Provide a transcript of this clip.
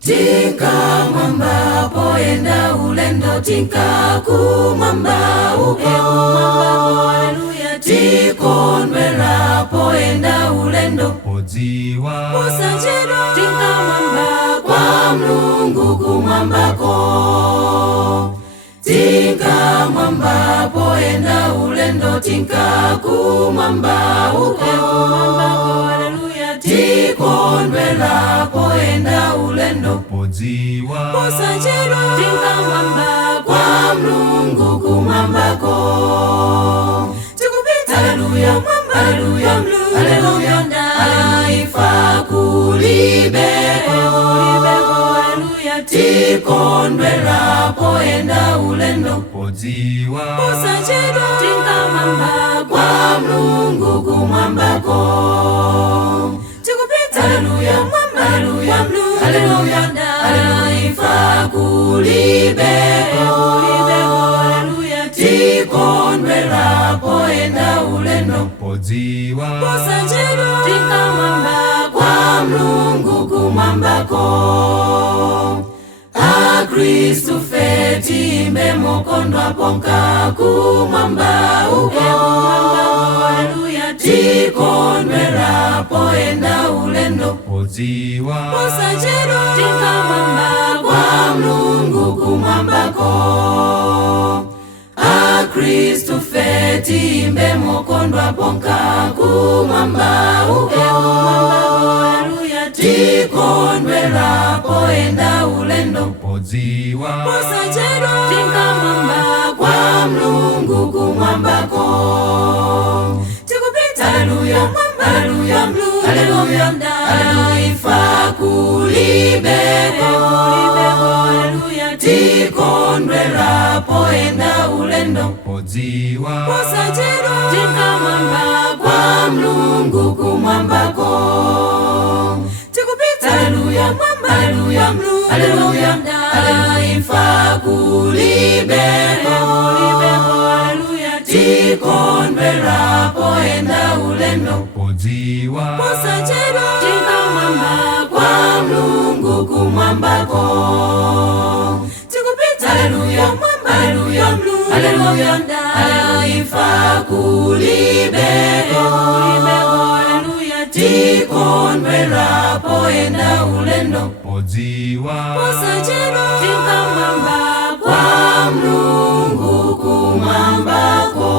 Tinka mwamba poenda ulendo, tinka kumwamba haleluya. Tikondwera poenda ulendo, podziwa usachedwa. Tinka mwamba kwa Mulungu kumwambako. Tinka mwamba poenda ulendo, tinka kumwamba haleluya. Tikondwera poenda ulendo, podziwa usachedwa. Tinka mwamba kwa Mulungu kumwambako. Tikupita haleluya mwamba haleluya haleluya ndaifa kulibeko haleluya. Tikondwera poenda ulendo, podziwa usachedwa. Tinka mwamba kwa Mulungu kumwambako. Tikupita haleluya mwamba haleluya haleluya ndaifa kulibeko haleluya. Tikondwera poenda ulendo, podziwa usachedwa. Tinka mwamba kwa Mulungu kumwambako. Kristu fetimbe mokondwa ponka kumwamba haleluya. Tikondwera poenda ulendo, podziwa usachedwa. Tinka mwamba kwa Mulungu kumwambako. Kristu fetimbe mokondwa ponka kumwamba haleluya. Tikondwera poenda ulendo, podziwa usachedwa. Tinka mwamba kwa Mulungu kumwambako. Tikupita haleluya mwamba haleluya haleluya ndaifa kulibeko haleluya. Tikondwera poenda ulendo, podziwa usachedwa. Tinka mwamba kwa Mulungu kumwambako. Tikupita haleluya mwamba haleluya haleluya ndaifa kulibeko haleluya. Tikondwera poenda ulendo, podziwa usachedwa. Tinka mwamba kwa Mulungu kumwambako. Tikupita haleluya mwamba haleluya haleluya ndaifa kulibeko haleluya. Tikondwera poenda ulendo, podziwa usachedwa. Tinka mwamba kwa Mulungu kumwambako.